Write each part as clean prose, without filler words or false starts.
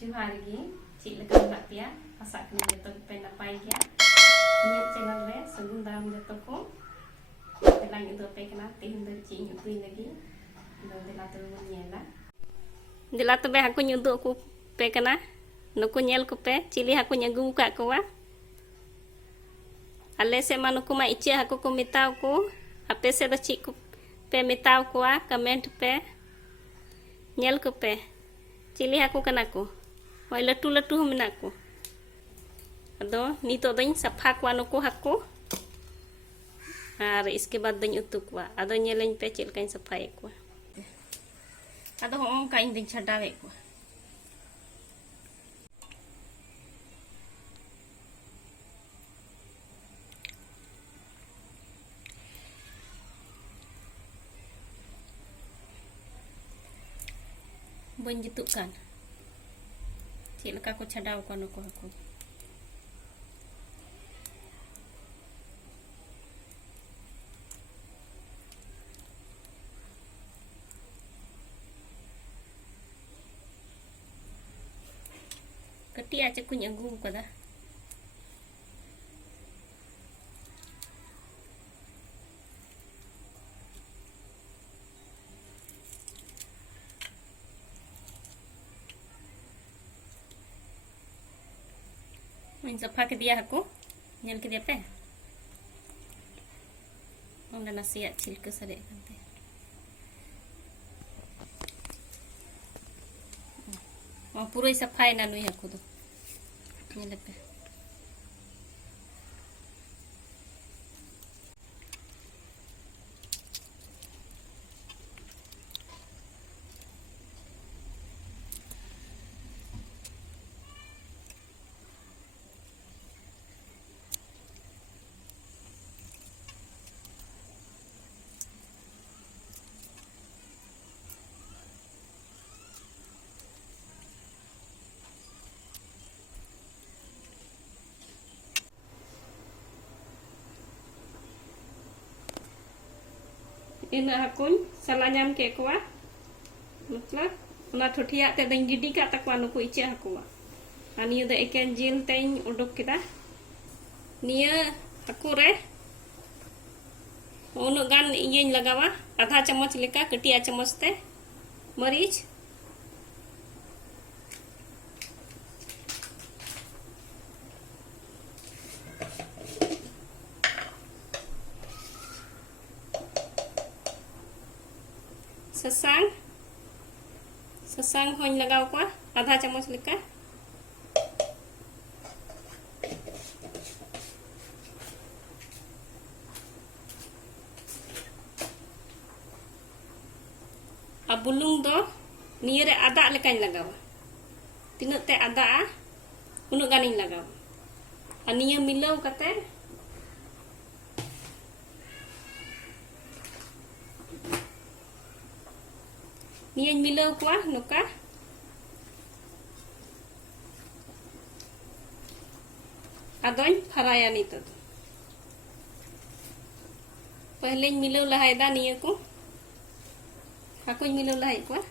जोहार गे चेक लेका मेनाग पेया आशा करी जतो पे नपाय गया इᱧᱟᱹᱜ चैनल रे सगुन दाम जतो को तेलाኝ उदु पे कना तेहिन दो चेक उदुय लगी दो देला तो बन नेला देला तो बे हाकुñ उदु को पे कना नुकु नेल को पे चिली हाकुñ अगु का कोवा आले से मा नुकु मा इचे हाकु को मेताव को आपे से दो चेक को पे मेताव कोवा कमेंट पे नेल को पे चिली हाकु कना को ओय लटू लटू मेना को अदो नितो दኝ सफा को नुकु हाकु और इसके बाद दኝ उतु को अदो नेलኝ पे चेल काई सफाए को अदो हम काई दኝ छडावे को बन जुतुक कान चेक लका को छडाव को नुकु हाकु कटी आचे कुछ अगू कदा मैं सफा के दिया हाको नेल के दिया पे ओंडा नासिया छिलका सरे कांते पूरा सफाई ना नुई हाको दो नेल पे इन हाकुñ सला नाम के कोवा मतलब ओना ठोठिया ते दኝ गिडी का तकवा नुकु इचे हाकुवा निया द एकेन जिल तेñ उडुक केदा निया हाकु रे उनु गान इयेñ लगावा आधा चम्मच लेका कटिया चम्मच ते मरीच ससांग ससांग होñ लगाव को आधा चम्मच लेका आ बुलुंग दो निये रे आदा लेकाñ लगावा तिनाक ते आदा उनु गानिñ लगावा आ निये मिलाव कते नियन मिलाव को नुका अदोñ फराया नित पहले मिलाव लहायदा निया को हाकुñ मिलाव लहाय को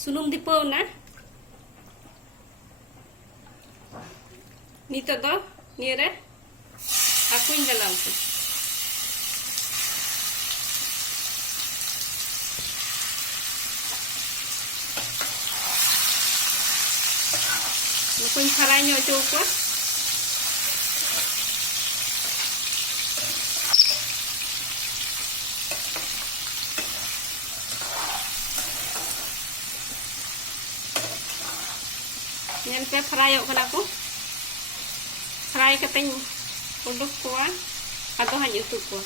सुनुम दीपव ना नित दो निया रे हाकुñ गलाव को नुकुñ फराय ᱧᱚᱜ ᱪᱚ को ñen pe फ्रायᱚᱜ कना को फ्राय कतेñ उडुक को अदो हाñ उतु को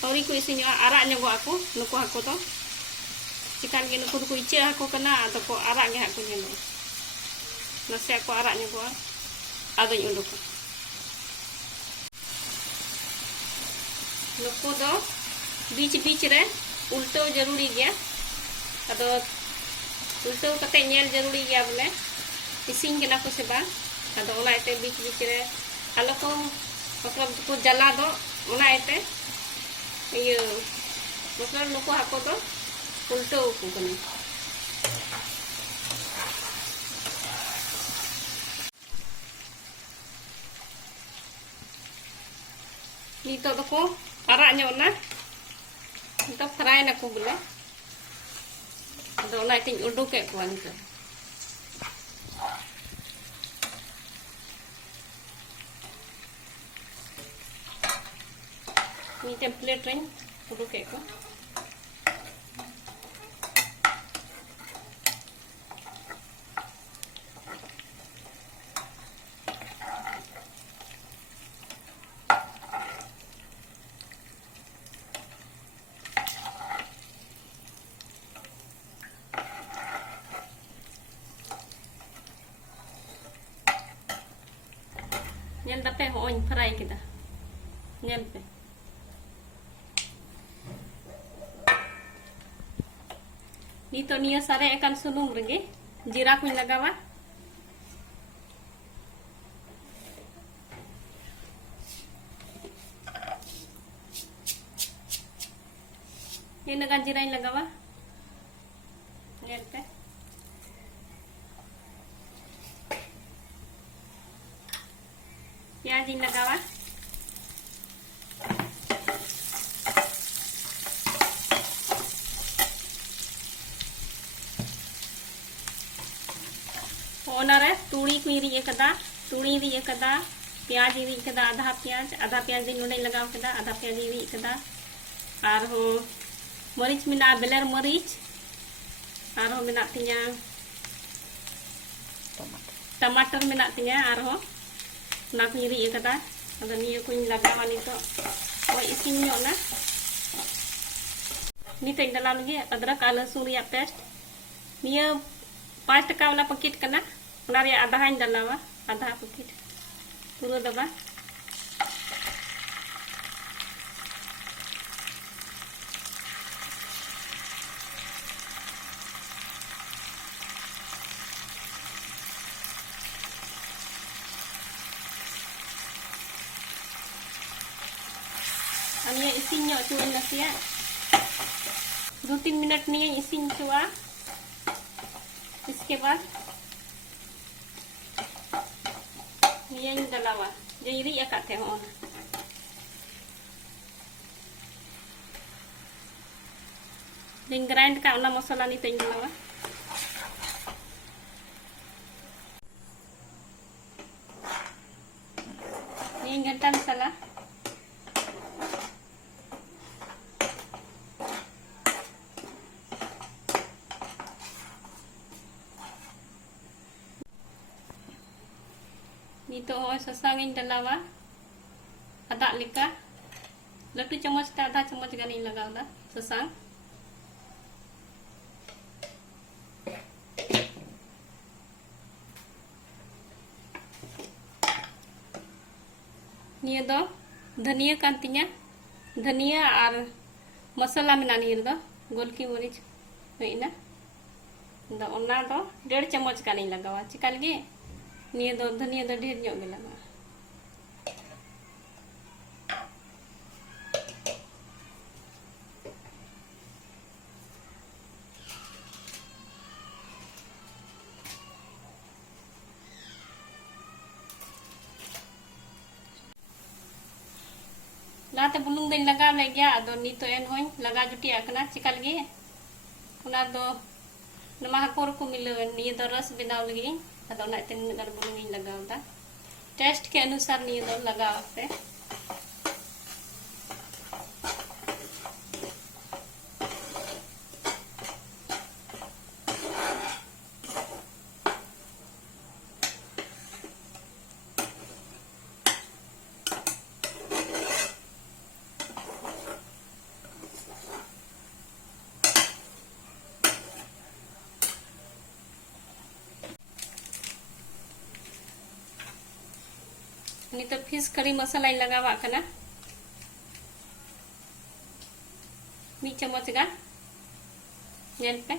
तौरी को इसिन आरा ᱧᱚᱜᱚ ako नुकु हाको तो चिकन के नुकु को इचे हाको कना अदो को आरा गे हाको ñeno नसे को आरा ᱧᱚᱜᱚ अदोñ उडुक नुकु दो बीच बीच रे उल्टो जरूरी गया अदो उल्टो कते ñel जरूरी गया बोले इसिन केना को से बा अदो ओला एते बीच बीच रे आलो को मतलब को जला दो ओना एते iya maka nuku aku tuh ulduk ku kena nito tuh ko arak nyona nito fry na ko bule ado na iting ulduk kayak kuan nito ini template ring ulduk kayak ko Yan tape hoon fry kita. Yan pe. Nito niya sare akan sunung lagi. Jira ko lagawa. Yan akan jira yung lagawa. Yan pe. प्याज लगावा ओनारे तुड़ी को री कदा तुड़ी री कदा प्याज री कदा आधा प्याज नोडे लगाव कदा आधा प्याज री कदा आर हो मरीच मिना बेलर मरीच आर हो मिना तिया टमाटर मिना तिया आर हो ना को री कदा अदा निया को लगावा नितो ओय इसिन ना नितो डाला लगे अदरक आ लहसुन रिया पेस्ट निया 5 टका वाला पैकेट कना ओना रे आधा इन डालावा आधा पैकेट पूरा दबा Ania isin nyok cuan nasi ya 2-3 minute nih isin cua इसके बाद ये dalawa jadi ya kak teh on dan grind ka una masala ni teh dalawa ini gantan salah nito sasangin dalawa ada lika latu चम्मच ta आधा चम्मच ganin लगाव दा ससांग निया दो धनिया कांतिnya धनिया और मसाला में निया दो गोलकी मरीच होइना दा ओना दो 1.5 चम्मच ganin लगावा चिका लगे निया दो धनिया दो ढेर ᱧᱚᱜ गे लगा लाते बुलुंग दिन लगा ले गया अदो नितो एन होई लगा जुटी आकना चिका लगे ओना दो नमा हकोर को मिलो निया दो रस बनाव लगी अदो ना तेन नगर बुलुंग लगाव दा टेस्ट के अनुसार निया दो लगाव पे ini तो फिश करी मसाला लगावा कना 1 चम्मच गा नेल पे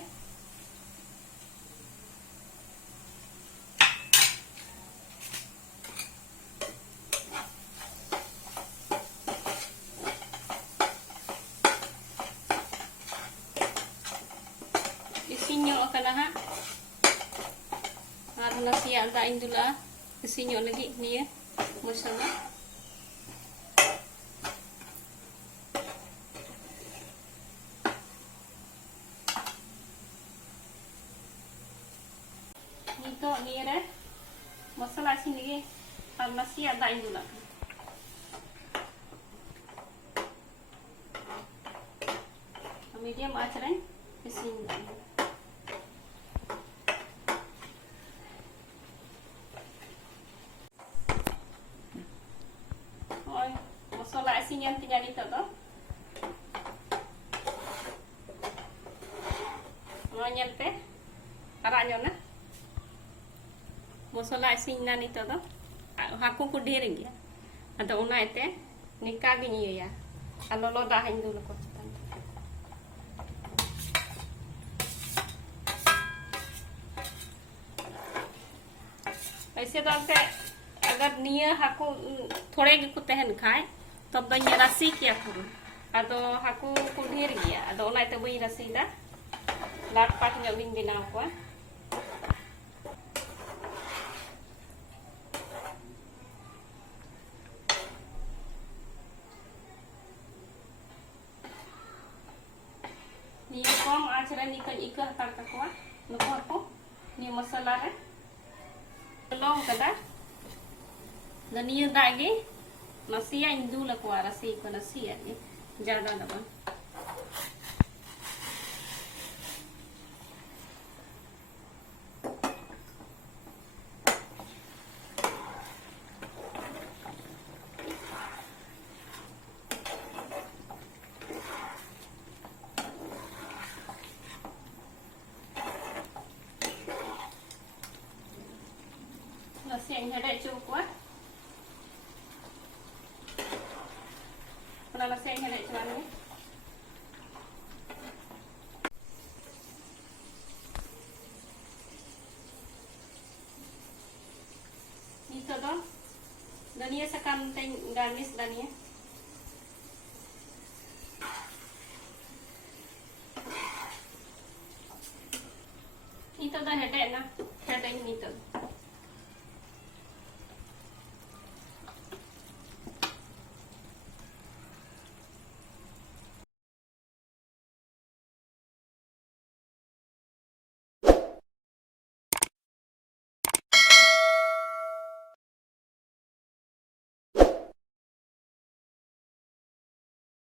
Nasiak dak indula isinya lagi ni ya. Masala. Nito ni re masala sini lagi nasiak dak indula. Medium आंच रहे इसी और मसाला ऐसी yang tinggal itu tuh mau nyampe arahnya na masa ऐसी nan itu tuh aku ku diri ya ada una itu nikah gini ya kalau lo dah hindu lo ऐसे तो अगर निया हाकू थोड़े को तहन खाए तब तो ये रसी क्या करूँ अदो हाकू को ढेर गया अदो ओनाते बई रसी दा लाट पाट ᱧᱚᱜ बनाव को निया कम आँच रे निकन इका हतार तकवा नुको को निया मसाला रे long kada dania dagi nasiya indula ko rasi ko nasiya ni jada na ba nasi yang ada cukup kalau nasi yang ada cuman ni itu dah dania sakam teng garnish dania